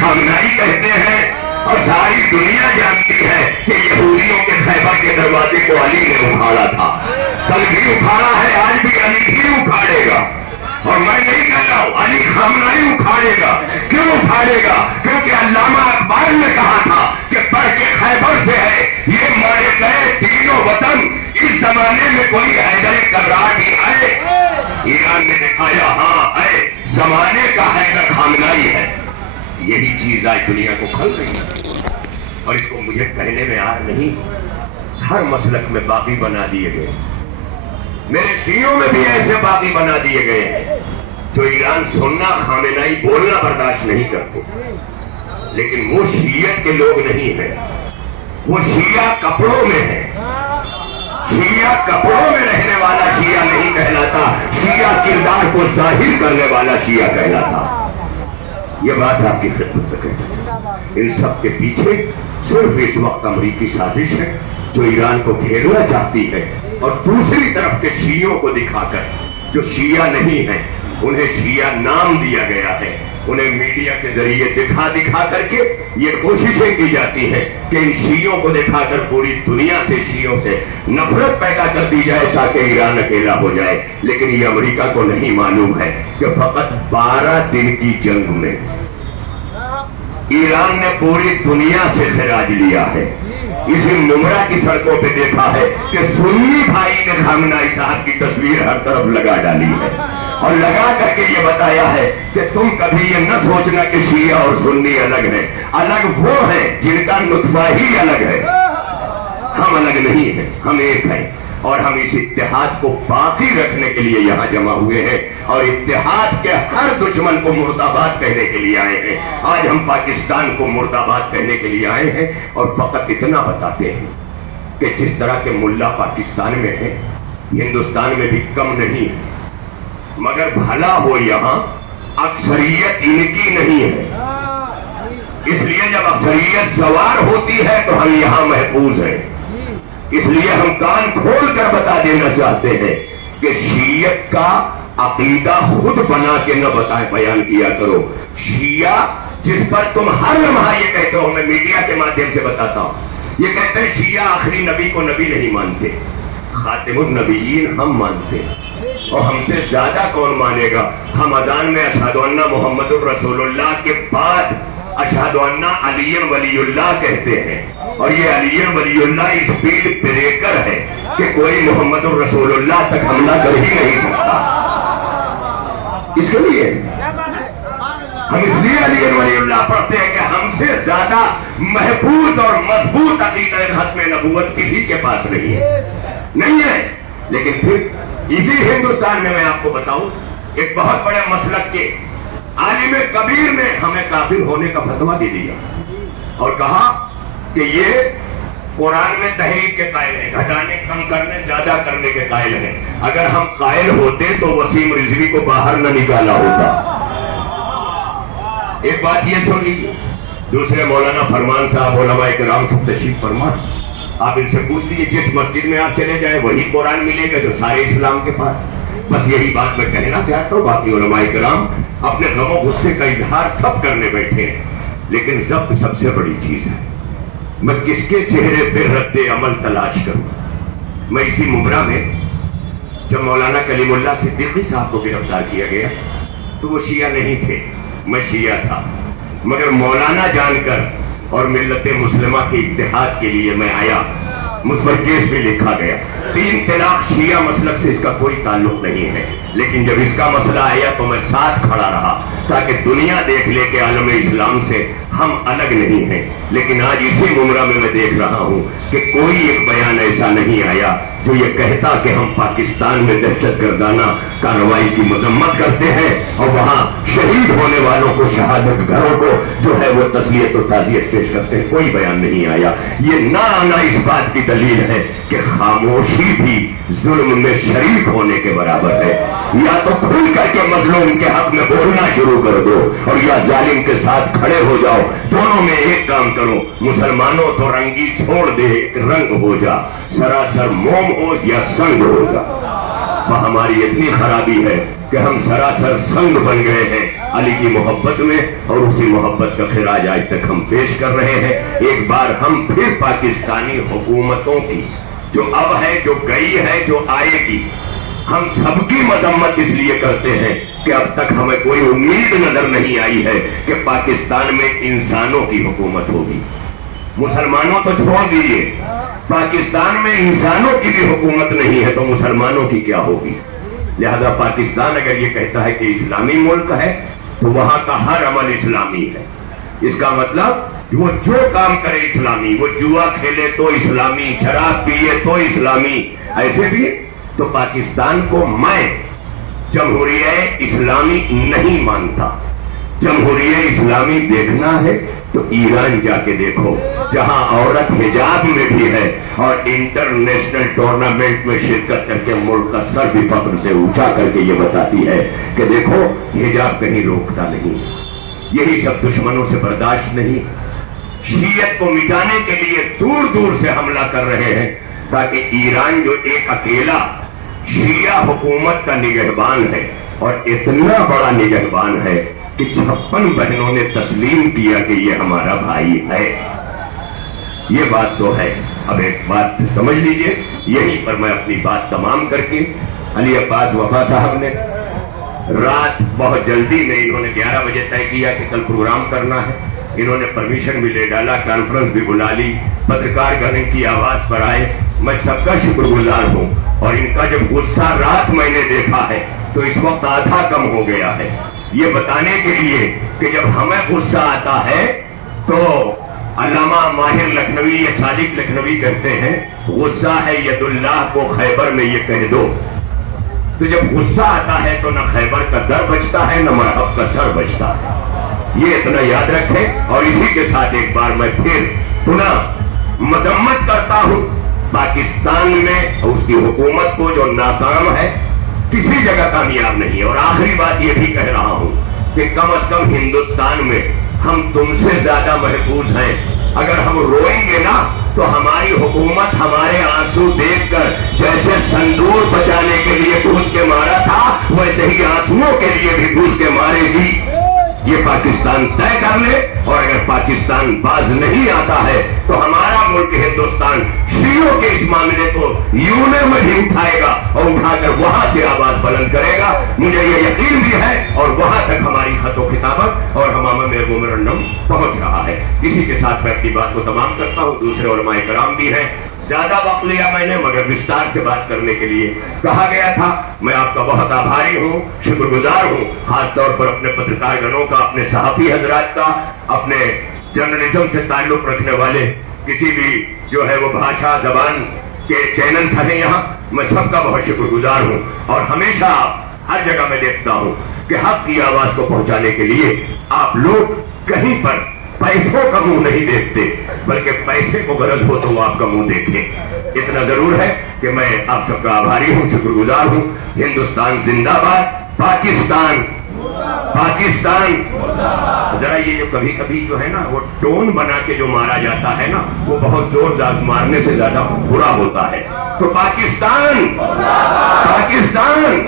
خامنائی کہتے ہیں، اور ساری دنیا جانتی ہے کہ یہودیوں کے خیبر کے دروازے کو علی نے اکھاڑا تھا، کل بھی اکھاڑا ہے، آج بھی علی بھی اکھاڑے گا۔ اور میں نہیں کہتا ہوں علی خامنائی اکھاڑے گا، کیوں اکھاڑے گا؟ کیونکہ علامہ اقبال نے کہا تھا کہ بڑھ کے خیبر سے ہے یہ مارے گئے تینوں وطن، اس زمانے میں کوئی حیدر کرار نہیں ہے۔ ایران نے دکھایا ہاں ہے، زمانے کا حیدر خامنائی ہے۔ یہی چیز آج دنیا کو کھل رہی ہے، اور اس کو مجھے کہنے میں آر نہیں، ہر مسلک میں باغی بنا دیے گئے، میرے شیعوں میں بھی ایسے باغی بنا دیے گئے ہیں جو ایران سننا خامنائی بولنا برداشت نہیں کرتے، لیکن وہ شیعت کے لوگ نہیں ہیں، وہ شیعہ کپڑوں میں ہے۔ شیعہ کپڑوں میں رہنے والا شیعہ نہیں کہلاتا، شیعہ کردار کو ظاہر کرنے والا شیعہ کہلاتا۔ یہ بات آپ کی خدمت تک ہے۔ ان سب کے پیچھے صرف اس وقت امریکی سازش ہے جو ایران کو گھیرنا چاہتی ہے، اور دوسری طرف کے شیعوں کو دکھا کر، جو شیعہ نہیں ہیں انہیں شیعہ نام دیا گیا ہے، انہیں میڈیا کے ذریعے دکھا کر کے یہ کوششیں کی جاتی ہیں کہ ان شیعوں کو دکھا کر پوری دنیا سے شیعوں سے نفرت پیدا کر دی جائے تاکہ ایران اکیلا ہو جائے۔ لیکن یہ امریکہ کو نہیں معلوم ہے کہ فقط 12 دن کی جنگ میں ایران نے پوری دنیا سے خراج لیا ہے۔ اسی ممرہ کی سڑکوں پہ دیکھا ہے کہ سنی بھائی نے خامنائی صاحب کی تصویر ہر طرف لگا ڈالی ہے، اور لگا کر کے یہ بتایا ہے کہ تم کبھی یہ نہ سوچنا کہ شیعہ اور سنی الگ ہیں، الگ وہ ہیں جن کا نطفہ ہی الگ ہے، ہم الگ نہیں ہیں، ہم ایک ہیں، اور ہم اس اتحاد کو باقی رکھنے کے لیے یہاں جمع ہوئے ہیں، اور اتحاد کے ہر دشمن کو مرد آباد کہنے کے لیے آئے ہیں۔ آج ہم پاکستان کو مرد آباد کہنے کے لیے آئے ہیں، اور فقط اتنا بتاتے ہیں کہ جس طرح کے ملا پاکستان میں ہیں ہندوستان میں بھی کم نہیں ہے، مگر بھلا ہو یہاں اکثریت ان کی نہیں ہے، اس لیے جب اکثریت سوار ہوتی ہے تو ہم یہاں محفوظ ہیں۔ اس لیے ہم کان کھول کر بتا دینا چاہتے ہیں کہ شیعت کا عقیدہ خود بنا کے نہ بیان کیا کرو۔ شیعہ جس پر تم ہر لمحہ یہ کہتے ہو، میں میڈیا کے مادھیم سے بتاتا ہوں، یہ کہتے ہیں شیعہ آخری نبی کو نبی نہیں مانتے، خاتم النبیین ہم مانتے، اور ہم سے زیادہ کون مانے گا؟ ہم اذان میں اشہد ان محمد الرسول اللہ کے بعد اشہد ان علی ولی اللہ کہتے ہیں، اور یہ علی ولی اللہ اسپیڈ بریکر ہے کہ کوئی محمد الرسول اللہ تک حملہ کر ہی نہیں سکتا۔ اس کے لیے ہم اس لیے علی ولی اللہ پڑھتے ہیں کہ ہم سے زیادہ محفوظ اور مضبوط عقیدہ ختم نبوت کسی کے پاس نہیں ہے۔ لیکن پھر اسی ہندوستان میں آپ کو بتاؤں، ایک بہت بڑے مسلک کے عالم کبیر نے ہمیں کافر ہونے کا فتویٰ دے دیا، اور کہا کہ یہ قرآن میں تحریف کے قائل ہیں، گھٹانے کم کرنے زیادہ کرنے کے قائل ہیں۔ اگر ہم قائل ہوتے تو وسیم رضوی کو باہر نہ نکالا ہوتا۔ ایک بات یہ سن لیجیے، دوسرے مولانا فرمان صاحب علماء کرام سب تشریف فرما، آپ ان سے پوچھ لیجیے جس مسجد میں آپ چلے جائیں وہی قرآن ملے گا جو سارے اسلام کے پاس۔ بس یہی بات میں کہنا چاہتا ہوں، باقی علماء کرام اپنے غم و غصے کا اظہار سب کرنے بیٹھے ہیں، لیکن ضبط سب سے بڑی چیز ہے۔ میں کس کے چہرے پہ رد عمل تلاش کروں؟ میں اسی ممرہ میں جب مولانا کلیم اللہ صدیقی صاحب کو گرفتار کیا گیا تو وہ شیعہ نہیں تھے، میں شیعہ تھا، مگر مولانا جان کر اور ملت مسلمہ کے اتحاد کے لیے میں آیا، مجھ پر کیس بھی لکھا گیا۔ 3 طلاق شیعہ مسلک سے اس کا کوئی تعلق نہیں ہے، لیکن جب اس کا مسئلہ آیا تو میں ساتھ کھڑا رہا تاکہ دنیا دیکھ لے کہ عالم اسلام سے ہم الگ نہیں ہیں۔ لیکن آج اسی ممرہ میں دیکھ رہا ہوں کہ کوئی ایک بیان ایسا نہیں آیا جو یہ کہتا کہ ہم پاکستان میں دہشت گردانہ کارروائی کی مذمت کرتے ہیں اور وہاں شہید ہونے والوں کو، شہادت گھروں کو جو ہے وہ تسلیت و تعزیت پیش کرتے ہیں۔ کوئی بیان نہیں آیا۔ یہ نہ آنا اس بات کی دلیل ہے کہ خاموشی بھی ظلم میں شریک ہونے کے برابر ہے۔ یا تو کھل کر کے مظلوم کے حق میں بولنا شروع کر دو، اور یا ظالم کے ساتھ کھڑے ہو جاؤ۔ دونوں میں ایک کام کرو، مسلمانوں تو رنگی چھوڑ دے، ایک رنگ ہو جا، سراسر موم ہو یا سنگ ہو جا۔ ہماری اتنی خرابی ہے کہ ہم سراسر سنگ بن گئے ہیں، علی کی محبت میں، اور اسی محبت کا خراج آج تک ہم پیش کر رہے ہیں۔ ایک بار ہم پھر پاکستانی حکومتوں کی جو اب ہے، جو گئی ہے، جو آئے گی، ہم سب کی مذمت اس لیے کرتے ہیں کہ اب تک ہمیں کوئی امید نظر نہیں آئی ہے کہ پاکستان میں انسانوں کی حکومت ہوگی۔ مسلمانوں تو چھوڑ دیجیے، پاکستان میں انسانوں کی بھی حکومت نہیں ہے تو مسلمانوں کی کیا ہوگی؟ لہذا پاکستان اگر یہ کہتا ہے کہ اسلامی ملک ہے تو وہاں کا ہر عمل اسلامی ہے۔ اس کا مطلب وہ جو کام کرے اسلامی، وہ جوا کھیلے تو اسلامی، شراب پیے تو اسلامی، ایسے بھی تو پاکستان کو میں جمہوریہ اسلامی نہیں مانتا۔ جمہوریہ اسلامی دیکھنا ہے تو ایران جا کے دیکھو، جہاں عورت حجاب میں بھی ہے اور انٹرنیشنل ٹورنامنٹ میں شرکت کر کے ملک کا سر بھی فخر سے اونچا کر کے یہ بتاتی ہے کہ دیکھو حجاب کہیں روکتا نہیں۔ یہی سب دشمنوں سے برداشت نہیں، شیعت کو مٹانے کے لیے دور دور سے حملہ کر رہے ہیں تاکہ ایران جو ایک اکیلا شیعہ حکومت کا نگہبان ہے اور اتنا بڑا نگہبان ہے کہ 56 بہنوں نے تسلیم کیا کہ یہ ہمارا بھائی ہے۔ یہ بات تو ہے۔ اب ایک بات سمجھ لیجئے، یہیں پر میں اپنی بات تمام کر کے، علی عباس وفا صاحب نے رات بہت جلدی میں انہوں نے 11 بجے طے کیا کہ کل پروگرام کرنا ہے۔ انہوں نے پرمیشن بھی لے ڈالا، کانفرنس بھی بلا لی، پترکار گن کی آواز پر آئے۔ میں سب کا شکر گزار ہوں، اور ان کا جب غصہ رات میں نے دیکھا ہے تو اس وقت آدھا کم ہو گیا ہے، یہ بتانے کے لیے کہ جب ہمیں غصہ آتا ہے تو علامہ ماہر لکھنوی یا صادق لکھنوی کہتے ہیں غصہ ہے ید اللہ کو خیبر میں یہ کہہ دو۔ تو جب غصہ آتا ہے تو نہ خیبر کا در بچتا ہے نہ مرحب کا سر بچتا ہے، یہ اتنا یاد رکھیں۔ اور اسی کے ساتھ ایک بار میں پھر پناہ مذمت کرتا ہوں پاکستان میں اس کی حکومت کو جو ناکام ہے، کسی جگہ کامیاب نہیں ہے۔ اور آخری بات یہ بھی کہہ رہا ہوں کہ کم از کم ہندوستان میں ہم تم سے زیادہ محفوظ ہیں۔ اگر ہم روئیں گے نا تو ہماری حکومت ہمارے آنسو دیکھ کر جیسے سندور بچانے کے لیے گھوس کے مارا تھا ویسے ہی آنسوؤں کے لیے بھی گھوس کے مارے گی۔ یہ پاکستان طے کر لے، اور اگر پاکستان باز نہیں آتا ہے تو ہمارا ملک ہندوستان شیعوں کے اس معاملے کو یونے میں بھی اٹھائے گا اور اٹھا کر وہاں سے آواز بلند کرے گا۔ مجھے یہ یقین بھی ہے، اور وہاں تک ہماری خط و خطابت اور ہمامہ میمورنڈم پہنچ رہا ہے۔ اسی کے ساتھ میں اپنی بات کو تمام کرتا ہوں۔ دوسرے علماء کرام بھی ہیں، زیادہ وقت لیا میں نے مگر وستار سے بات کرنے کے لیے کہا گیا تھا۔ میں آپ کا بہت آبھاری ہوں، شکر گزار ہوں، خاص طور پر اپنے پترکار گنوں کا، اپنے صحافی حضرات کا، اپنے جرنلزم سے تعلق رکھنے والے کسی بھی جو ہے وہ بھاشا زبان کے چینلز ہیں یہاں، میں سب کا بہت شکر گزار ہوں۔ اور ہمیشہ ہر جگہ میں دیکھتا ہوں کہ حق کی آواز کو پہنچانے کے لیے آپ لوگ کہیں پر پیسوں کا منہ نہیں دیکھتے، بلکہ پیسے کو غرض ہو تو وہ آپ کا منہ دیکھیں۔ اتنا ضرور ہے کہ میں آپ سب کا آبھاری ہوں، شکر گزار ہوں۔ ہندوستان زندہ باد، پاکستان پاکستان۔ ذرا یہ جو کبھی کبھی جو ہے نا وہ ٹون بنا کے جو مارا جاتا ہے نا وہ بہت زور مارنے سے زیادہ برا ہوتا ہے۔ تو پاکستان پاکستان